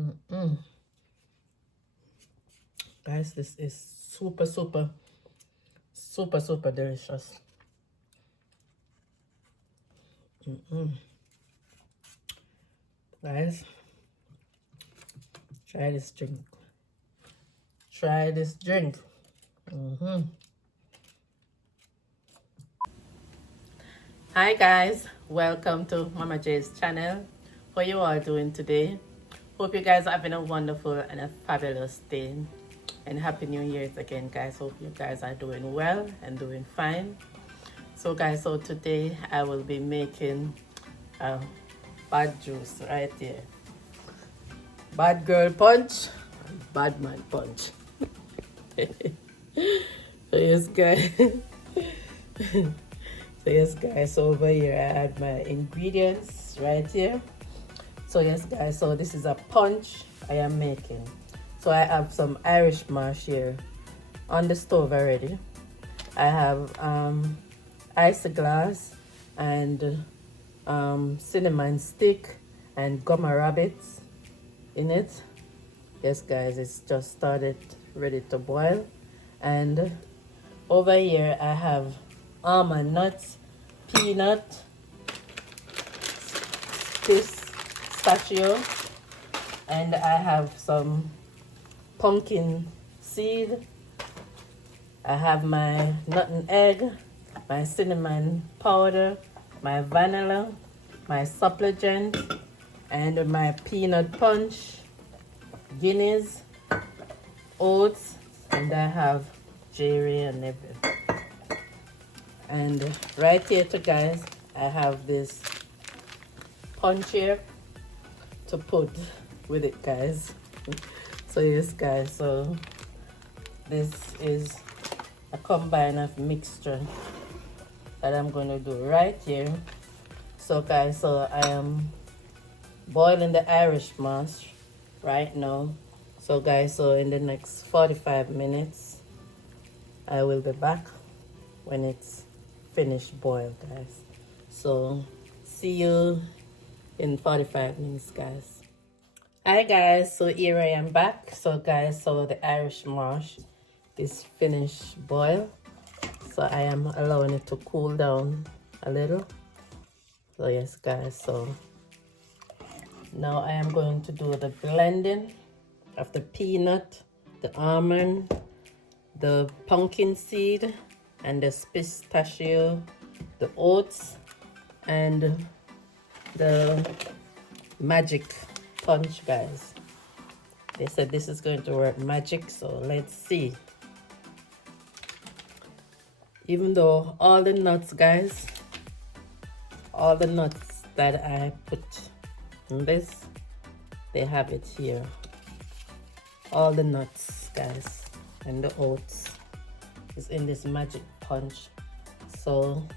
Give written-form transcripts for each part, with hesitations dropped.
Mm-mm. Guys, this is super, super, super, super delicious. Guys, try this drink. Try this drink. Hi guys, welcome to Mama J's channel. How you all doing today? Hope you guys are having a wonderful and a fabulous day. And Happy New Year again, guys. Hope you guys are doing well and doing fine. So guys, so today I will be making bad juice right here. Bad girl punch, bad man punch. So yes guys. So yes guys, so over here I add my ingredients right here. So yes guys, so this is a punch I am making. So I have some Irish mash here on the stove already. I have isinglass and cinnamon stick and gummy rabbits in it. Yes guys, it's just started ready to boil. And over here I have almond nuts, peanut, pistachio, and I have some pumpkin seed. I have my nut and egg, my cinnamon powder, my vanilla, my supplicant, and my peanut punch, Guinness, oats, and I have jerry and everything. And right here too guys, I have this punch here to put with it guys. So yes guys, so this is a combine of mixture that I'm going to do right here. So guys, so I am boiling the Irish mash right now. So guys, so in the next 45 minutes I will be back when it's finished boiled guys. So see you in 45 minutes guys. Hi guys, so here I am back. So guys, so the Irish mash is finished boil. So I am allowing it to cool down a little. So yes guys, so now I am going to do the blending of the peanut, the almond, the pumpkin seed, and the pistachio, the oats, and the magic punch guys. They said this is going to work magic, so let's see. Even though all the nuts guys, all the nuts that I put in this, they have it here. All the nuts guys and the oats is in this magic punch. So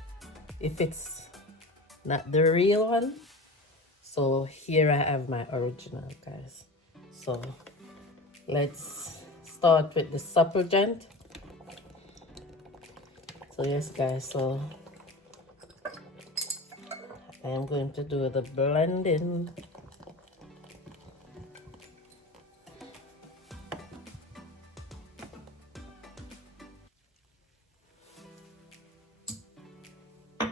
if it's not the real one, so here I have my original guys. So let's start with the supplicant. So yes guys, so I am going to do the blending. So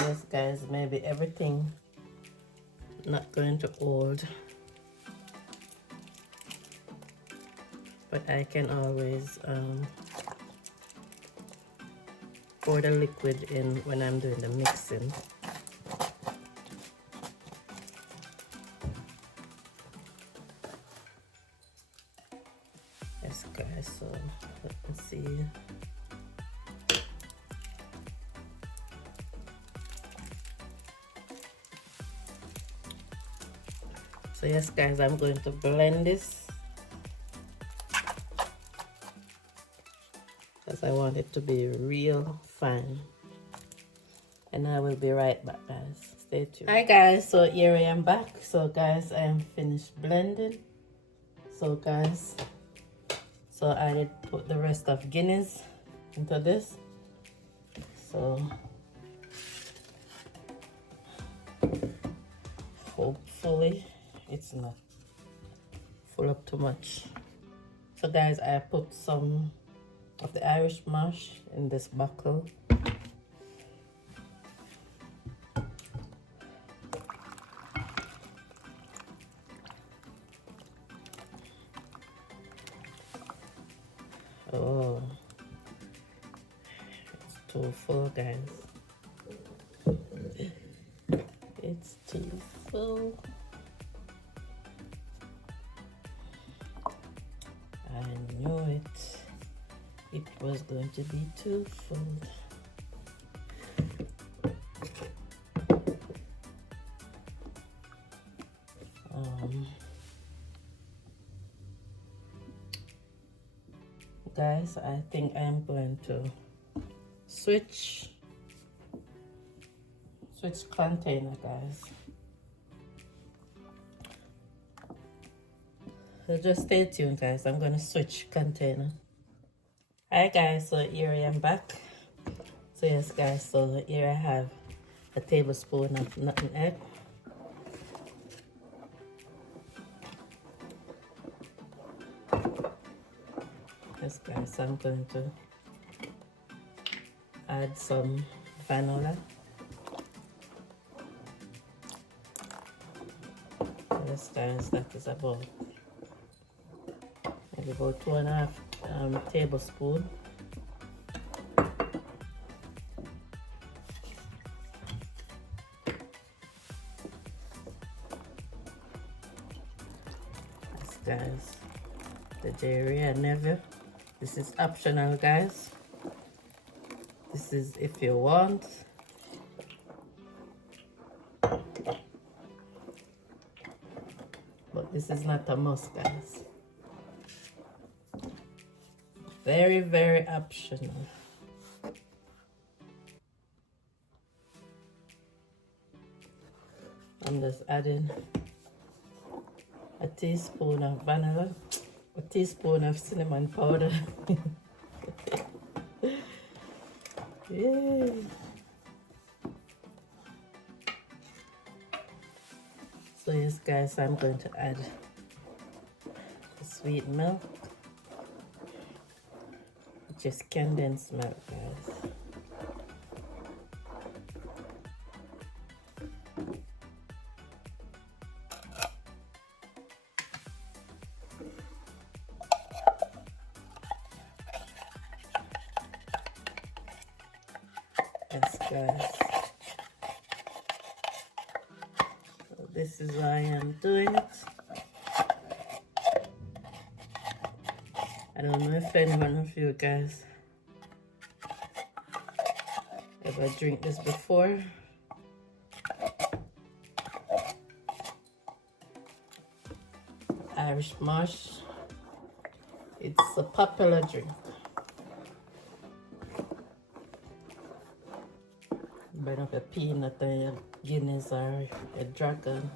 yes guys, maybe everything not going to hold, but I can always pour the liquid in when I'm doing the mixing. Yes guys, so let me see. So yes guys, I'm going to blend this because I want it to be real fine. And I will be right back guys, stay tuned. Hi guys, so here I am back. So guys, I am finished blending. So guys, so I did put the rest of Guinness into this. So hopefully it's not full up too much. So guys, I put some of the Irish mash in this buckle. Oh, it's too full, guys. It's too full. I knew it. It was going to be too full. Guys, I think I'm going to switch container, guys. So just stay tuned, guys. I'm gonna switch container. Hi guys, so here I am back. So yes guys, so here I have a tablespoon of nutmeg egg. Yes guys, I'm going to add some vanilla. Yes guys, that is about maybe about 2.5 tablespoons. Yes guys, the dairy I never. This is optional, guys. This is if you want. But this is not a must, guys. Very, very optional. I'm just adding a teaspoon of vanilla, a teaspoon of cinnamon powder. Yeah. So yes guys, I'm going to add the sweet milk, which is condensed milk, guys. Yes guys, so this is why I'm doing it. I don't know if anyone of you guys ever drink this before. Irish mash, it's a popular drink. Burn up a peanut or your Guinness or a dragon,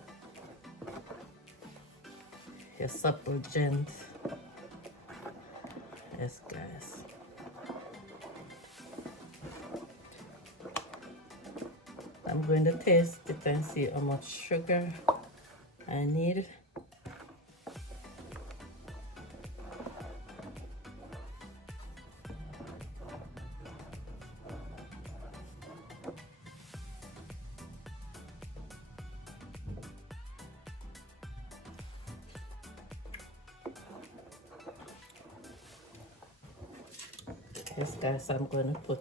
your supple gent. Yes guys. I'm going to taste it and see how much sugar I need. Yes guys, I'm going to put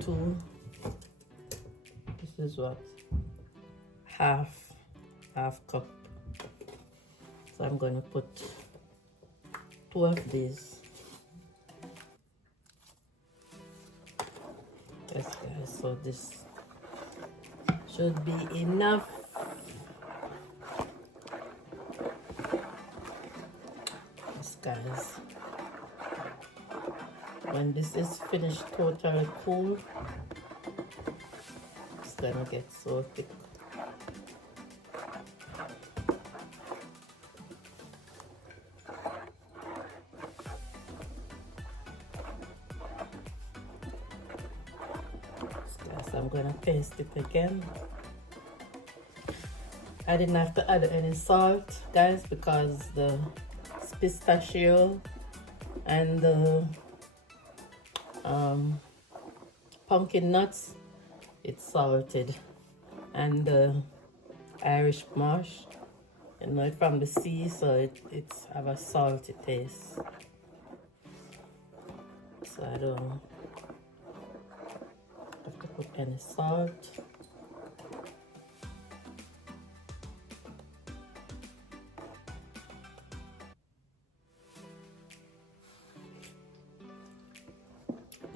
2, this is what, half cup. So I'm going to put 2 of these. Yes guys, so this should be enough. Guys, when this is finished totally cool, it's gonna get so thick. Guys, I'm gonna paste it again. I didn't have to add any salt, guys, because the pistachio and the pumpkin nuts, it's salted, and the Irish moss, you know, it's from the sea, so it's have a salty taste. So I don't have to put any salt.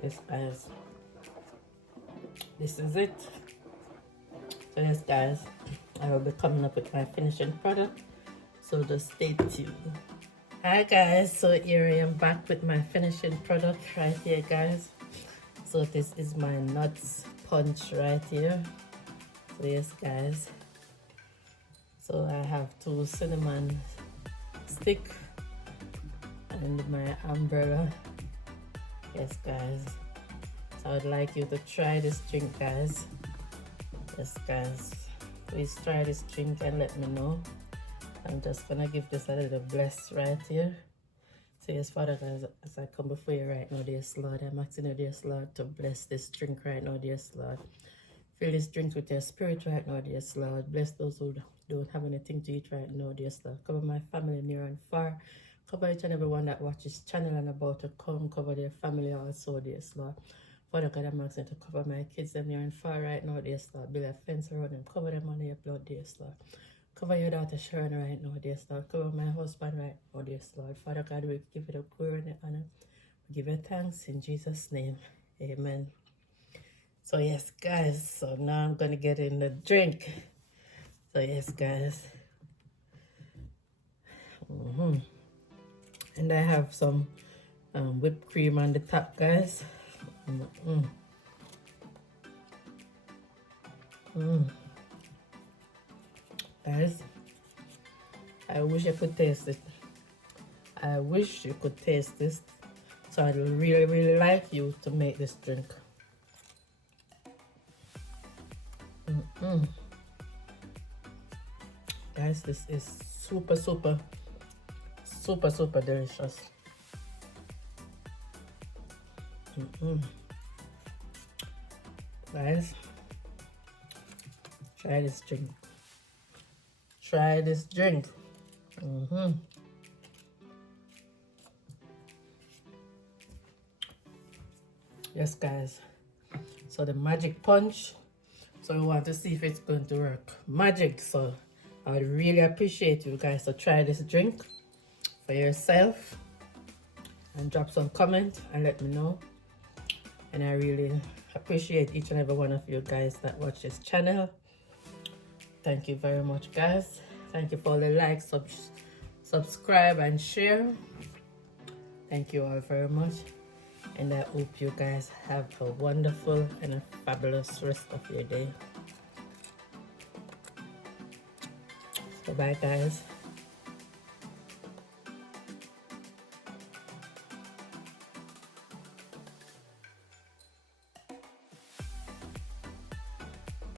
Yes, guys, this is it. So yes, guys, I will be coming up with my finishing product, so just stay tuned. Hi guys, so here I am back with my finishing product right here, guys. So this is my nuts punch right here. So yes, guys, so I have 2 cinnamon stick and my umbrella. Yes, guys, so I'd like you to try this drink, guys. Yes, guys, please try this drink and let me know. I'm just gonna give this a little bless right here. So yes, Father, guys, as I come before you right now, dear Lord, I'm asking you, dear Lord, to bless this drink right now, dear Lord. Fill this drink with your spirit right now, dear Lord. Bless those who don't have anything to eat right now, dear Lord. Cover my family near and far. Cover each and everyone that watches channel and about to come. Cover their family also, dear Lord. Father God, I'm asking you to cover my kids them near and far right now, dear Lord. Build a fence around them. Cover them under your blood, dear Lord. Cover your daughter Sharon right now, dear Lord. Cover my husband right now, dear Lord. Father God, we give you the glory and the honor. We give you thanks in Jesus' name. Amen. So yes, guys, so now I'm gonna get in the drink. So yes, guys. And I have some whipped cream on the top, guys. Guys, I wish you could taste it. I wish you could taste this. So I'd really, really like you to make this drink. Guys, this is super, super, super, super delicious. Guys, try this drink. Try this drink. Yes, guys. So the magic punch. So we want to see if it's going to work. Magic. So I would really appreciate you guys to try this drink for yourself and drop some comment and let me know. And I really appreciate each and every one of you guys that watch this channel. Thank you very much, guys. Thank you for all the likes, subscribe and share. Thank you all very much. And I hope you guys have a wonderful and a fabulous rest of your day. So bye, guys.